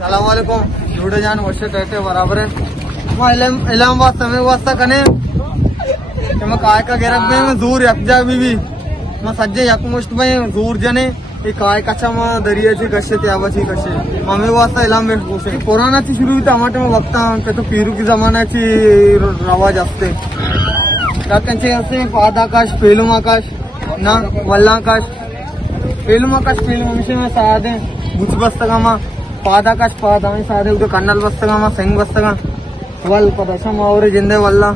सलामवालेकुम जुड़े जान वर्ष कहते बराबर है मैं इलाहाबाद समय वास्ता कने मैं काय का गिरक में मैं दूर यक जा भी मैं सज्जे यक मुश्त में दूर जने ये काय कच्चा मैं दरियाची कशे त्यावाची कशे मम्मी वास्ता इलाम में घुसे कोरोनाची सुरू होती टमाटे में बघता ते तो पिरू की जमान्याची रवाज असते त्यांचे असे पादाकाश पेलुम आकाश ना वल्लाकाश पेलुम आकाश पेलुम विषय में साधे बुच बस्तगामा पादाकाश पाद आम्ही साधे उद्या कन्नल बस्तगामा सेंग बस्तगा वल पदशम और जिंदे वल्ला